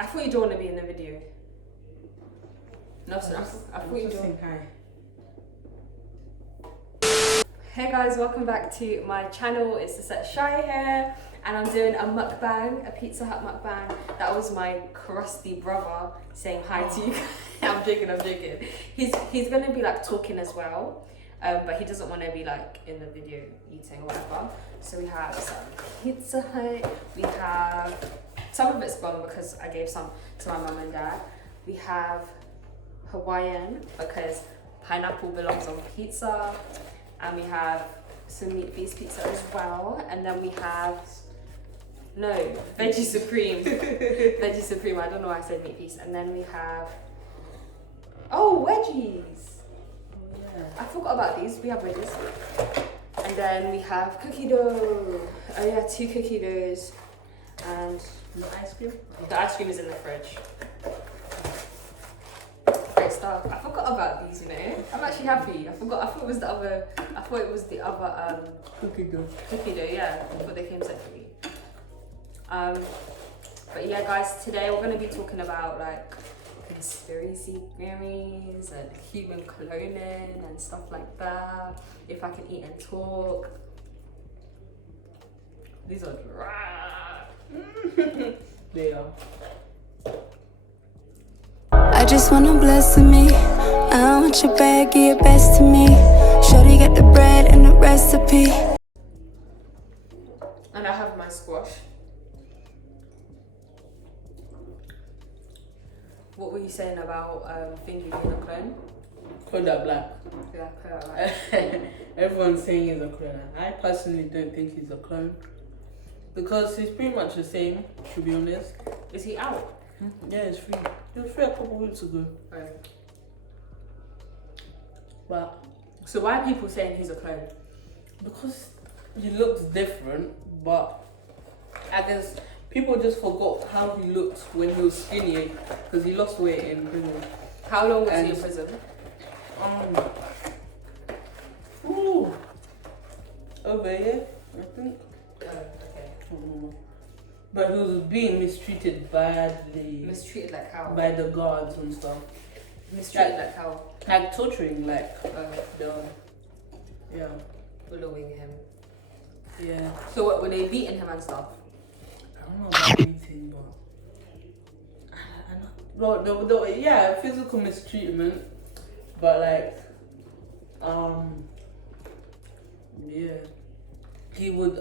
I thought you don't want to be in the video. No, sir. I thought you just don't. saying hi. Hey guys, welcome back to my channel. It's lisettewkj here, and I'm doing a mukbang, a Pizza Hut mukbang. That was my crusty brother saying hi to you. I'm joking. He's gonna be like talking as well, but he doesn't want to be like in the video eating or whatever. So we have some Pizza Hut. We have some of it's gone because I gave some to my mum and dad. We have Hawaiian because pineapple belongs on pizza. And we have some meat feast pizza as well. And then we have, no, veggie supreme. Veggie supreme, I don't know why I said meat feast. And then we have, oh, wedgies. Oh, yeah. I forgot about these, we have wedgies. And then we have cookie dough. Oh yeah, 2 cookie doughs. And No ice cream? the ice cream is in the fridge. Great stuff. I forgot about these, you know. I'm actually happy. I thought it was the other Cookie dough. cookie dough, yeah. I thought they came separately. But yeah guys, today we're gonna be talking about like conspiracy theories and human cloning and stuff like that. If I can eat and talk. These are dry. They are. I just wanna bless me. I want your bag, give your best to me. Shorty got the bread and the recipe. And I have my squash. What were you saying about Thingy being a clone? Kodak Black. Yeah, correct. Everyone's saying he's a clone. I personally don't think he's a clone. Because he's pretty much the same, to be honest. Is he out? Yeah, he's free. He was free a couple weeks ago. Right. But So why are people saying he's a clone? because he looks different, but I guess people just forgot how he looked when he was skinny because he lost weight in prison. How long was he And- in prison? Ooh, over a year, I think. Oh, okay. But he was being mistreated badly Mistreated like how? by the guards and stuff. Mistreated like how? Like torturing, like the yeah, Following him. yeah. So what, were they beating him and stuff? I don't know about beating, but I know. Well, yeah, physical mistreatment, but like, yeah, he would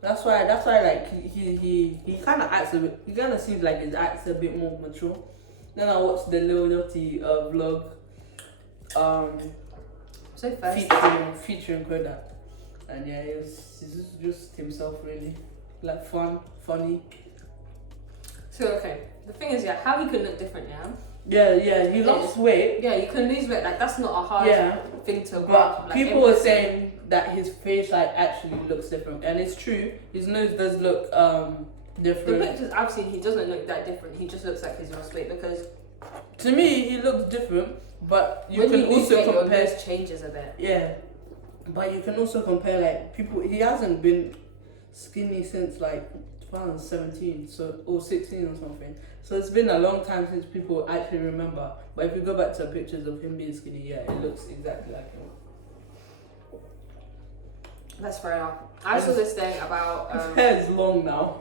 That's why like he kind of acts a bit. He kind of seems like his acts a bit more mature. Then I watched the Loyalty vlog, So first. featuring Kodak, and yeah, he's just himself really, like funny. So okay, the thing is, yeah, how he could look different, yeah. Yeah, he lost weight. Yeah, you can lose weight. Like that's not a hard thing to But grasp. Like, people were saying that his face like actually looks different, and it's true. His nose does look the different. pictures I've seen, he doesn't look that different. He just looks like he's lost weight because To me, he looks different, but you when can you lose also weight, your compare. nose changes a bit. Yeah, but you can also compare like people. He hasn't been skinny since like 2017, or 16 or something. So it's been a long time since people actually remember. But if you go back to pictures of him being skinny, yeah, it looks exactly like him. That's fair enough. I saw this thing about. His hair is long now.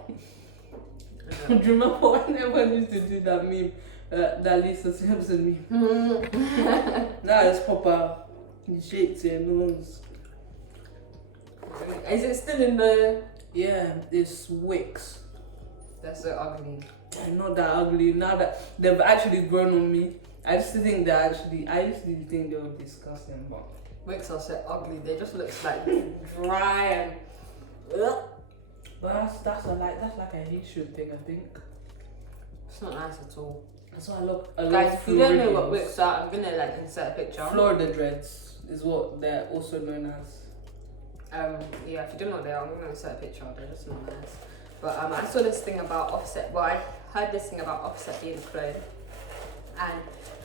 Do you remember when everyone used to do that meme? That Lisa Simpson meme. Now it's proper. He shakes it and nose. Is it still in the? Yeah, it's Wicks. That's so ugly. And not that ugly. Now that they've actually grown on me, I used to think they were disgusting, but Wigs are so ugly. They just look like dry and. Ugh. but that's like a YouTube thing, I think. It's not nice at all. That's why I love Guys, if you don't know what Floridians. wigs are, I'm gonna like insert a picture. Florida dreads is what they're also known as. Yeah, if you don't know what they are, I'm gonna insert a picture. They're just not nice. But I saw this thing about Offset. Well, I heard this thing about Offset being a clone, and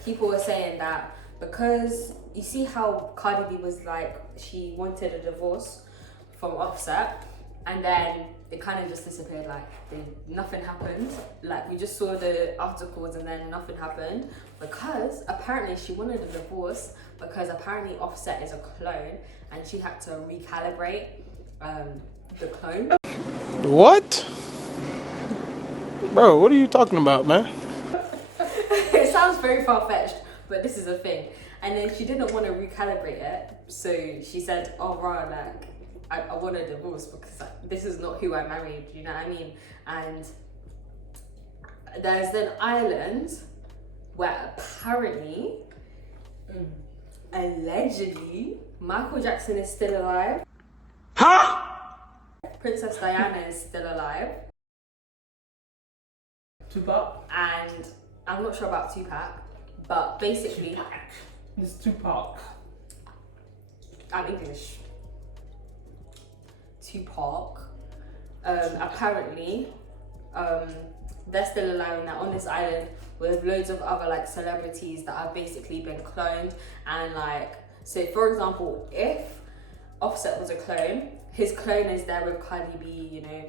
people were saying that because you see how Cardi B was like she wanted a divorce from Offset, and then it kind of just disappeared. Like nothing happened. Like we just saw the articles and then nothing happened because apparently she wanted a divorce because apparently Offset is a clone and she had to recalibrate the clone. What? Bro, what are you talking about, man? It sounds very far-fetched, but this is a thing. And then she didn't want to recalibrate it, so she said, oh right, like I want a divorce because like, this is not who I married, you know what I mean? And there's an island where apparently, allegedly, Michael Jackson is still alive. Huh? Princess Diana is still alive. Tupac. And I'm not sure about Tupac, but basically, It's Tupac. I'm English. Tupac. Apparently, they're still alive now on this island with loads of other like celebrities that have basically been cloned. And like, so for example, if Offset was a clone, his clone is there with Cardi B, you know,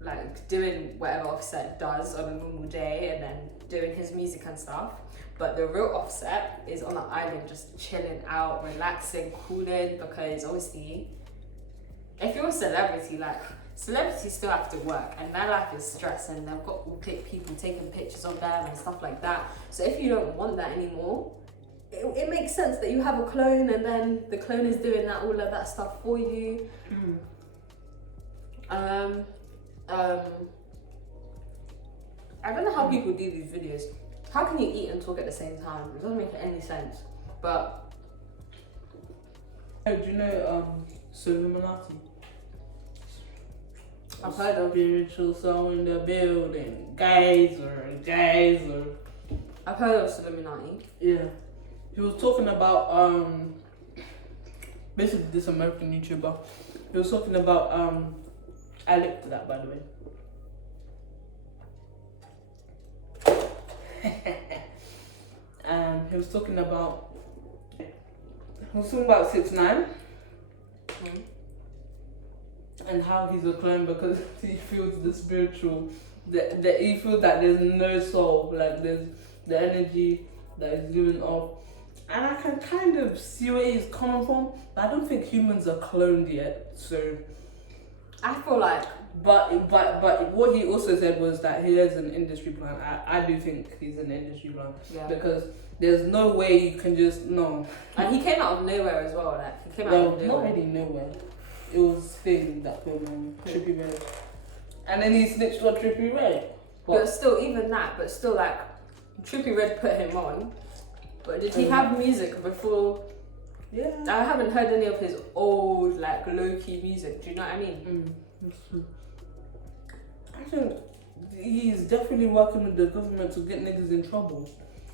like doing whatever Offset does on a normal day and then doing his music and stuff. But the real Offset is on the island just chilling out, relaxing, cooling, because obviously if you're a celebrity, like celebrities still have to work and their life is stress and they've got people taking pictures of them and stuff like that. So if you don't want that anymore, it makes sense that you have a clone and then the clone is doing that all of that stuff for you. I don't know how people do these videos. How can you eat and talk at the same time? It doesn't make any sense. But Do you know Illuminati? I've heard of. Spiritual soul in the building. Geyser. I've heard of Illuminati. Yeah. He was talking about basically this American YouTuber. He was talking about I looked at that, by the way. And he was talking about 6ix9ine and how he's a clone because he feels the spiritual, that he feels that there's no soul, like there's the energy that is given off. And I can kind of see where he's coming from, but I don't think humans are cloned yet. So I feel like, but what he also said was that he is an industry plan. I do think he's an industry plan, yeah. because there's no way you can just no. And he came out of nowhere as well. Like he came out of Not nowhere. really nowhere. It was thing that film on Trippie Redd, and then he snitched on Trippie Redd. But still, even that. But still, like Trippie Redd put him on. But did he have music before? Yeah. I haven't heard any of his old, like, low-key music. Do you know what I mean? That's true. I think he's definitely working with the government to get niggas in trouble.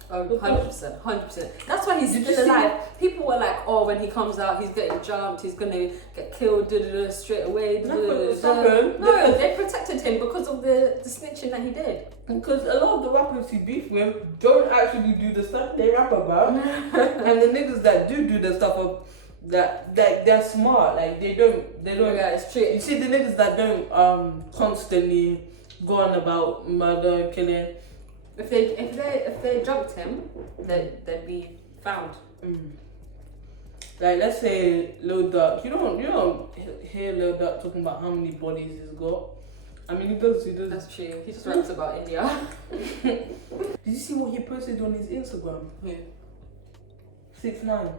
100%. That's why he's Did you still see- alive. People were like, oh, when he comes out, he's getting jumped, he's gonna get killed, straight away. No, but what's happened? No, they protected him because of the snitching that he did. Because a lot of the rappers he beef with don't actually do the stuff they rap about. And the niggas that do the stuff of that they're smart. Like they don't Yeah, it's true. You see the niggas that don't constantly go on about murder, killing. If they jumped him, they'd be found. Like let's say Lil Durk, you don't hear Lil Durk talking about how many bodies he's got. I mean he does. That's true. He just raps about India. Did you see what he posted on his Instagram? Who? 6ix9ine.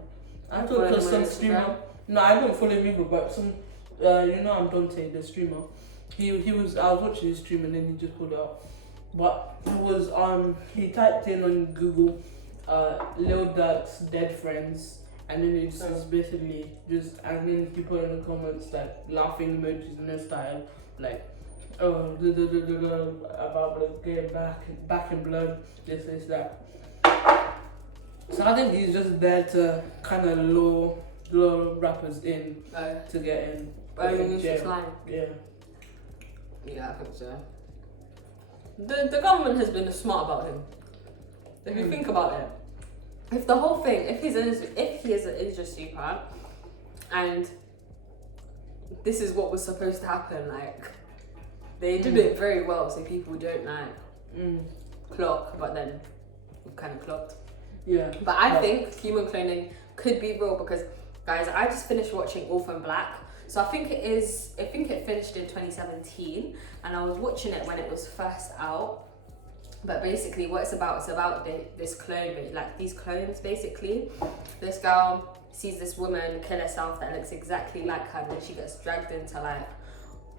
I Follow thought him because on some Instagram? streamer. No, I don't follow him either, but some I'm Dante, the streamer. I was watching his stream and then he just pulled it out. But it was he typed in on Google Lil Durk's dead friends, and then it's just basically and then he put in the comments like laughing emojis and this style, like about getting back in blood, this that. So I think he's just there to kind of lure rappers in to get in. Jail. Yeah. Yeah, I think so. The government has been smart about him. If you think about it, if the whole thing, if he is an industry super, and this is what was supposed to happen. Like, they did it very well, so people don't like clock, but then we've kind of clocked. Yeah. But I think human cloning could be real because, guys, I just finished watching Orphan Black. So I think it finished in 2017, and I was watching it when it was first out. But basically what it's about this clone, like these clones basically. This girl sees this woman kill herself that looks exactly like her, and then she gets dragged into like,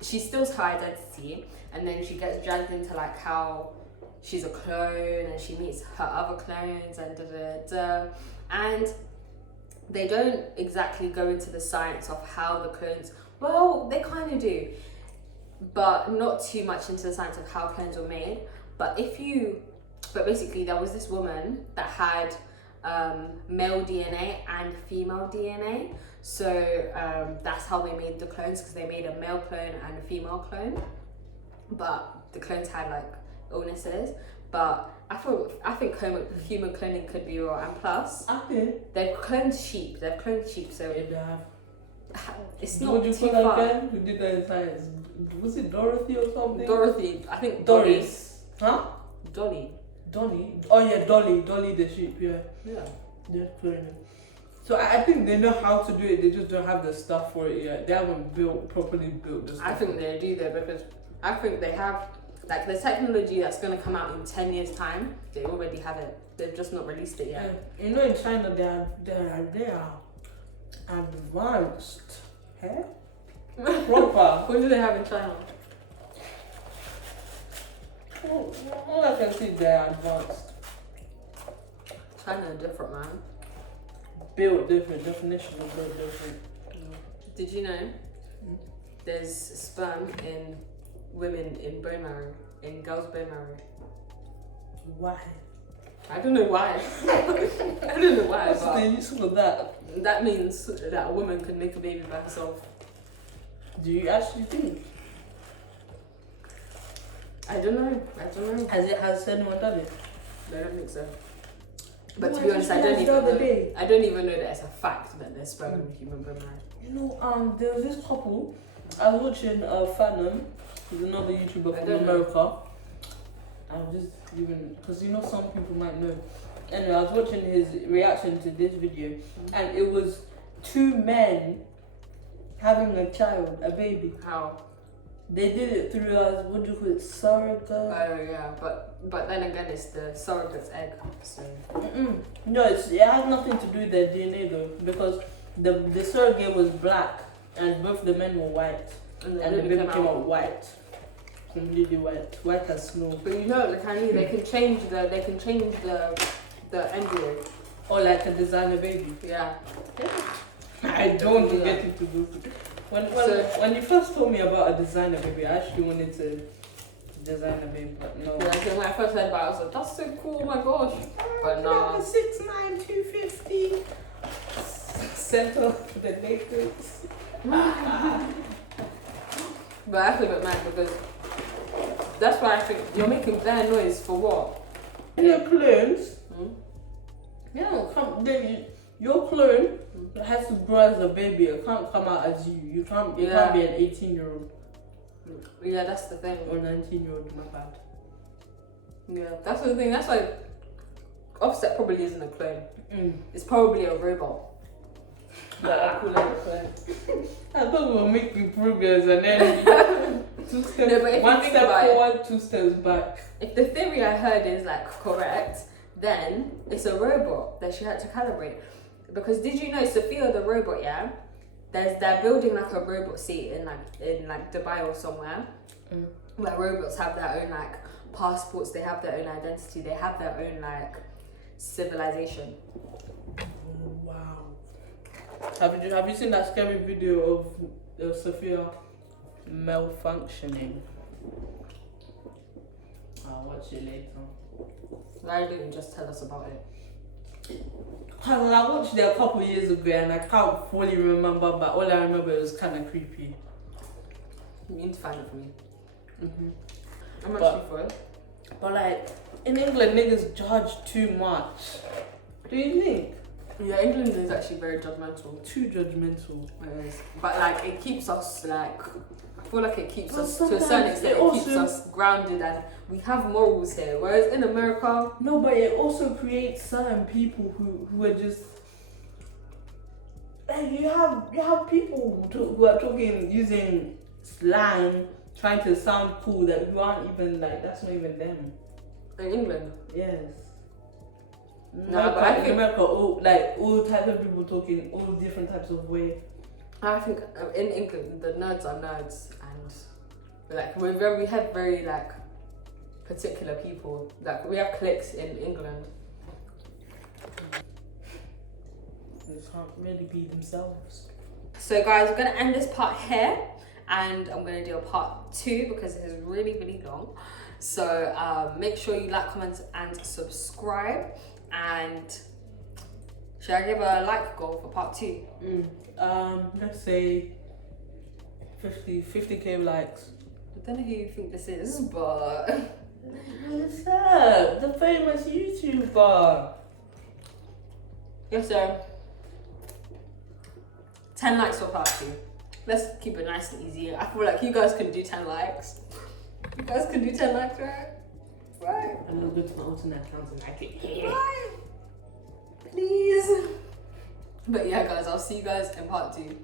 she steals her identity, and then she gets dragged into like how she's a clone, and she meets her other clones and and they don't exactly go into the science of how the clones, well, they kind of do, but not too much into the science of how clones were made. But basically there was this woman that had male DNA and female DNA. So that's how they made the clones, because they made a male clone and a female clone. But the clones had like illnesses. But I think human cloning could be real. And plus, they've cloned sheep. So it's not what do you too call far. that guy who did that in science? Was it Dorothy or something? Dorothy, I think Doris. Huh? Dolly. Oh yeah, Dolly the sheep, yeah. They're cloning. So I think they know how to do it, they just don't have the stuff for it yet. They haven't properly built the stuff. I think they do though, because I think they have, like, the technology that's going to come out in 10 years time, they already have it. They've just not released it yet. Yeah. You know, in China they are advanced. Huh? Proper. What do they have in China? All I can see, they're advanced. China are different, man. Built different, definition of built different. Did you know there's sperm in women in bone marrow, in girls' bone marrow? Why? I don't know why. I don't know why, What's the but use of that? that means that a woman can make a baby by herself. Do you actually think? I don't know. Has anyone done it? I don't think so. But No, to be I honest, just I don't realized even the other know. day. I don't even know that it's a fact that there's sperm in human bone marrow. You know, there was this couple. I was watching Phantom, who's another YouTuber I from don't know. America. I'm just even because you know some people might know. Anyway, I was watching his reaction to this video, and it was two men having a child, a baby. How? They did it through what do you call it, surrogate? Oh yeah, but then again, it's the surrogate's egg. So No, it has nothing to do with their DNA though, because the surrogate was black and both the men were white, and and the baby came out white, completely white as snow. But you know, the Chinese, they can change the embryo. Or like a designer baby. Yeah. I don't do get that. into those. So- When you first told me about a designer baby, I actually wanted to design a baby, but no. Yeah, so when I first heard about it, I was like, that's so cool, oh my gosh. But no. 6'9", 250. Center for the Lakers. But I feel a bit mad because that's why I think you're making bad noise for what? And your clones, Hmm? your clone has to grow as a baby. It can't come out as you. You can't be an 18-year-old Yeah, that's the thing. or 19-year-old. My bad. Yeah, that's the thing. That's why Offset probably isn't a clone. Mm. It's probably a robot. But I call it a clone. I thought we were making progress and then two steps, No, but if you one think step about it- forward, 2 steps back. If the theory I heard is like correct, then it's a robot that she had to calibrate. Because did you know Sophia the robot? Yeah, they're building like a robot seat in Dubai or somewhere, where robots have their own like passports, they have their own identity, they have their own like civilization. Wow. Have you seen that scary video of Sophia malfunctioning? I'll watch it later. Why didn't you just tell us about it? Cause I watched it a couple years ago and I can't fully remember, but all I remember it was kind of creepy. You need to find it for me. I'm But- actually for it. But like in England, niggas judge too much. Do you think? Yeah, England is actually very judgmental. Too judgmental. But like it keeps us like I feel like it keeps But us to a certain sometimes extent. it It keeps also- us grounded and we have morals here. Whereas in America, No, but it also creates certain people who are just like you have people who are talking using slang, trying to sound cool that you aren't even like that's not even them. in England, Yes. No, but I think- in America, all types of people talking all different types of way. I think in England the nerds are nerds and like we have very like particular people. Like we have cliques in England. They can't really be themselves. So guys, we're gonna end this part here, and I'm gonna do a part 2 because it is really really long. So make sure you like, comment, and subscribe. And should I give a like goal for part 2? Let's say 50k likes. I don't know who you think this is, but What's up? The famous YouTuber. yes, sir. 10 likes for part 2. Let's keep it nice and easy. I feel like you guys can do 10 likes. You guys can do 10 likes, right? Right. I'm gonna go to my alternate account and like it. Right. Please. But yeah, guys, I'll see you guys in part 2.